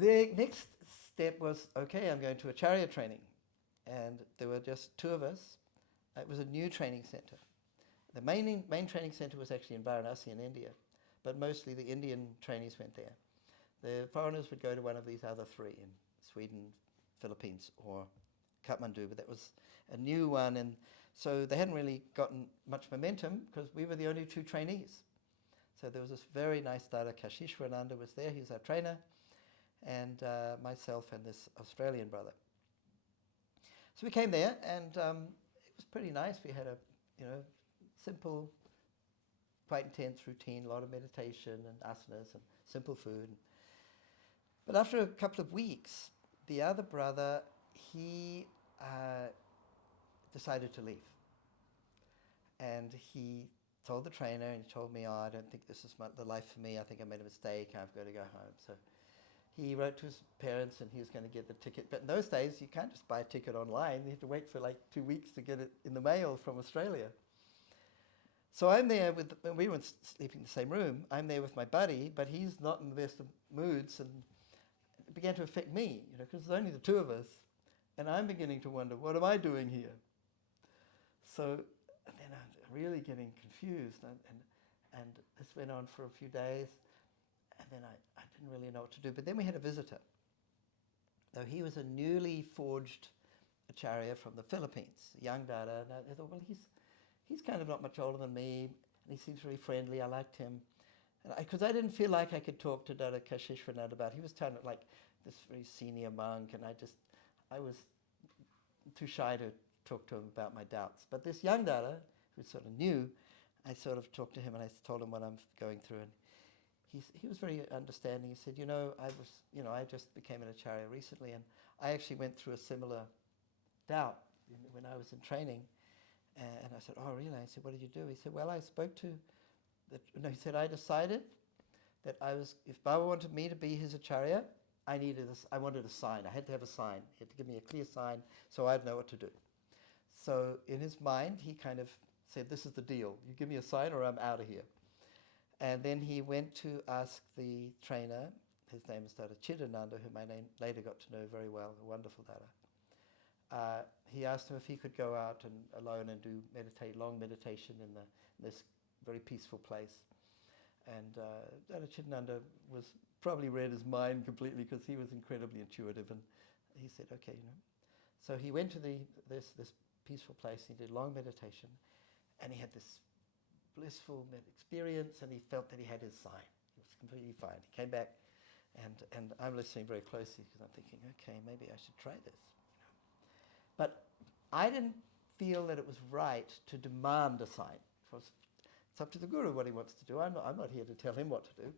The next step was, okay, I'm going to Acharya training. And there were just two of us. It was a new training center. The main training center was actually in Varanasi in India, but mostly the Indian trainees went there. The foreigners would go to one of these other three in Sweden, Philippines, or Kathmandu, but that was a new one, and so they hadn't really gotten much momentum because we were the only two trainees. So there was this very nice Dada Kashishwarananda was there, he was our trainer, and myself and this Australian brother. So we came there, and it was pretty nice. We had a, simple, quite intense routine, a lot of meditation and asanas and simple food. But after a couple of weeks, the other brother, he decided to leave. And he told the trainer, and he told me, oh, I don't think this is the life for me. I think I made a mistake. I've got to go home. So he wrote to his parents, and he was going to get the ticket. But in those days, you can't just buy a ticket online. You have to wait for like 2 weeks to get it in the mail from Australia. So I'm there we weren't sleeping in the same room. I'm there with my buddy, but he's not in the best of moods, and it began to affect me, because there's only the two of us, and I'm beginning to wonder, what am I doing here? So then I'm really getting confused, and this went on for a few days, and then I didn't really know what to do. But then we had a visitor. Now he was a newly forged Acharya from the Philippines, a young Dada, and I thought, well, he's kind of not much older than me, and he seems really friendly. I liked him. Because I didn't feel like I could talk to Dada Kashishwarananda about. He was kind of like this very senior monk, and I was too shy to talk to him about my doubts. But this young Dada, who sort of knew, I sort of talked to him, and I told him what I'm going through, and he was very understanding. He said, I just became an Acharya recently, and I actually went through a similar doubt when I was in training. And I said, oh, really? I said, what did you do? He said, well, I spoke to... he said, I decided that if Baba wanted me to be his Acharya, I wanted a sign. I had to have a sign. He had to give me a clear sign so I'd know what to do. So in his mind, he kind of said, this is the deal. You give me a sign or I'm out of here. And then he went to ask the trainer, his name is Dada Chidananda, whom I later got to know very well, a wonderful Dada. He asked him if he could go out alone and do long meditation in this very peaceful place. And Dada Chidananda probably read his mind completely because he was incredibly intuitive, and he said, okay, So he went to this peaceful place, he did long meditation, and he had this blissful experience, and he felt that he had his sign. He was completely fine. He came back, and I'm listening very closely because I'm thinking, okay, maybe I should try this. But I didn't feel that it was right to demand a sign. It's up to the Guru what he wants to do. I'm not here to tell him what to do.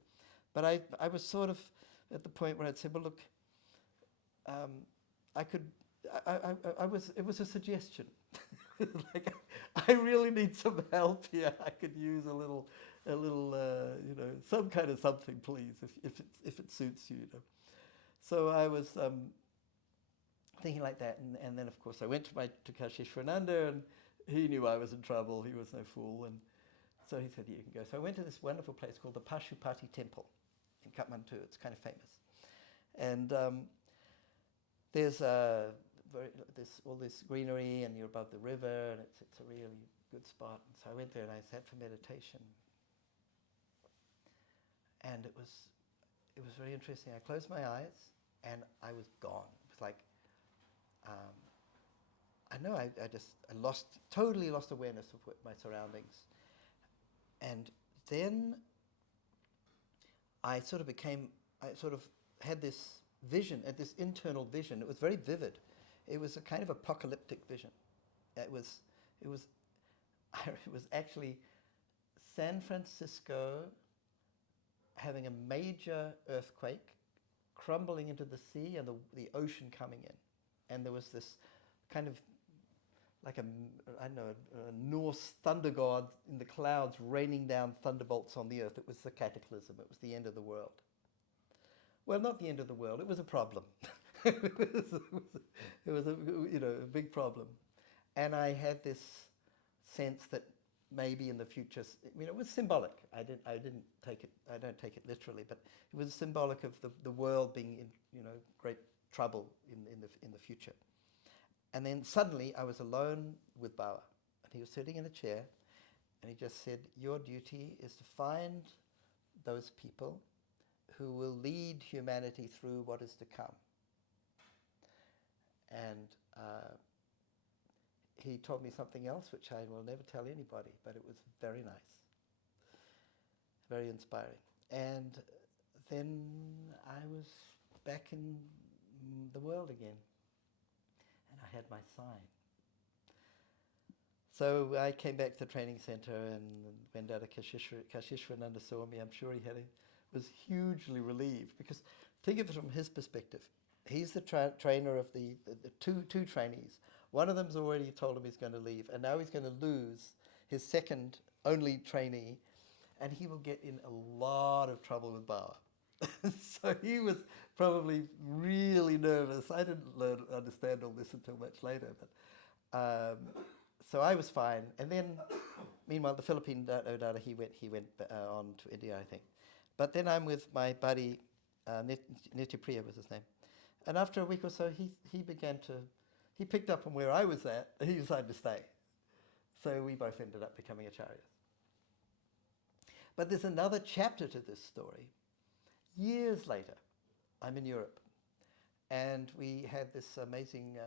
But I was sort of at the point where I'd said, well, look, it was a suggestion. Like, I really need some help here. I could use a little, some kind of something, please, if it suits you, So I was thinking like that, and then of course I went to Kashishwarananda, and he knew I was in trouble. He was no fool, and so he said, you can go. So I went to this wonderful place called the Pashupati Temple in Kathmandu. It's kind of famous, and there's all this greenery, and you're above the river, and it's a really good spot. And so I went there and I sat for meditation, and it was very interesting. I closed my eyes, and I was gone. It was like I totally lost awareness of my surroundings. And then I sort of had this vision, this internal vision. It was very vivid. It was a kind of apocalyptic vision. It was actually San Francisco having a major earthquake, crumbling into the sea, and the ocean coming in. And there was this kind of like a Norse thunder god in the clouds raining down thunderbolts on the earth. It was the cataclysm. It was the end of the world. Well, not the end of the world. It was a problem. it was a big problem. And I had this sense that maybe in the future, I mean, it was symbolic. I didn't take it, I don't take it literally, but it was symbolic of the world being in, great trouble in the future. And then suddenly I was alone with Bawa, and he was sitting in a chair, and he just said, your duty is to find those people who will lead humanity through what is to come. And he told me something else, which I will never tell anybody, but it was very nice, very inspiring. And then I was back in the world again, and I had my sign. So I came back to the training center and went down to Kashishwananda saw me. I'm sure he was hugely relieved, because think of it from his perspective. He's the trainer of the two trainees. One of them's already told him he's going to leave, and now he's going to lose his second only trainee, and he will get in a lot of trouble with Bawa. So he was probably really nervous. I didn't understand all this until much later, but so I was fine. And then, meanwhile, the Philippine Dada, he went on to India, I think. But then I'm with my buddy, Nityapriya was his name. And after a week or so, he picked up on where I was at, and he decided to stay. So we both ended up becoming acharyas. But there's another chapter to this story. Years later, I'm in Europe, and we had this amazing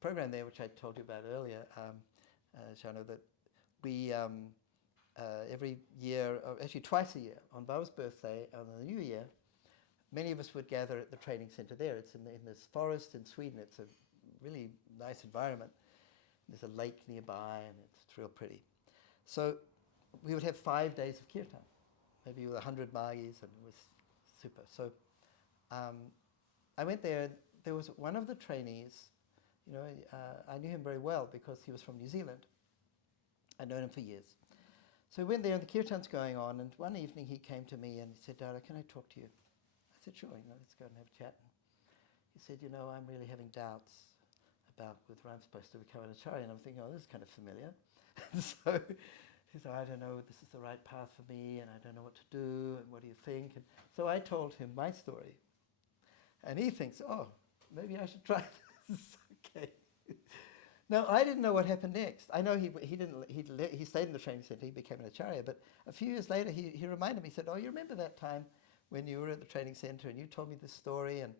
program there, which I told you about earlier, Shano, that we every year, actually twice a year, on Baba's birthday, on the New Year, many of us would gather at the training center there. It's in this forest in Sweden. It's a really nice environment. There's a lake nearby, and it's real pretty. So we would have 5 days of kirtan, maybe with 100 magis, and it was super. So I went there, and there was one of the trainees, I knew him very well because he was from New Zealand. I'd known him for years. So we went there, and the kirtan's going on, and one evening he came to me and he said, Dada, can I talk to you? I said, sure, let's go and have a chat. He said, I'm really having doubts about whether I'm supposed to become an acharya. And I'm thinking, this is kind of familiar. So he said, I don't know, this is the right path for me, and I don't know what to do, and what do you think? And so I told him my story. And he thinks, maybe I should try this. Okay. Now, I didn't know what happened next. I know he stayed in the training center, he became an acharya, but a few years later he reminded me, he said, you remember that time when you were at the training center and you told me this story, and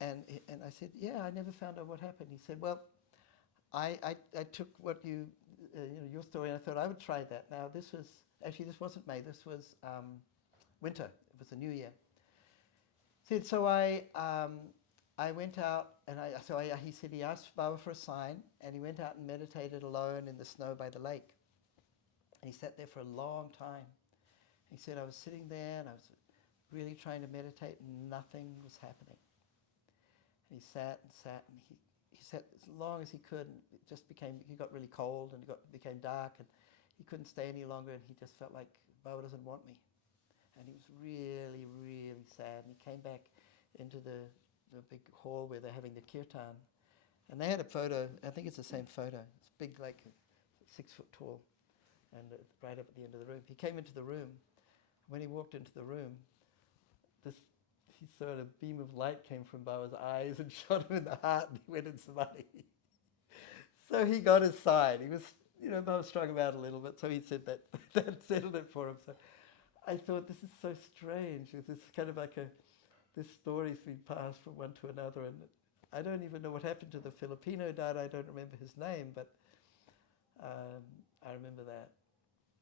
and I said, yeah, I never found out what happened. He said, well, I took what your story, and I thought I would try that. Now this wasn't May, this was winter, it was the New Year. He said, so I went out, and he said he asked Baba for a sign, and he went out and meditated alone in the snow by the lake. And he sat there for a long time. He said, I was sitting there, and I was really trying to meditate, and nothing was happening. And he sat, and he sat as long as he could, and he got really cold, and it became dark, and he couldn't stay any longer, and he just felt like Baba doesn't want me. And he was really, really sad, and he came back into the big hall where they're having the kirtan, and they had a photo, I think it's the same photo, it's big, like 6 foot tall, and right up at the end of the room. He came into the room. When he walked into the room, he saw a beam of light came from Baba's eyes and shot him in the heart, and he went in samadhi. So he got his sign. He was, Baba strung him out a little bit, so he said that settled it for him. So I thought, this is so strange. This is kind of like this story's been passed from one to another, and I don't even know what happened to the Filipino Dada. I don't remember his name, but I remember that.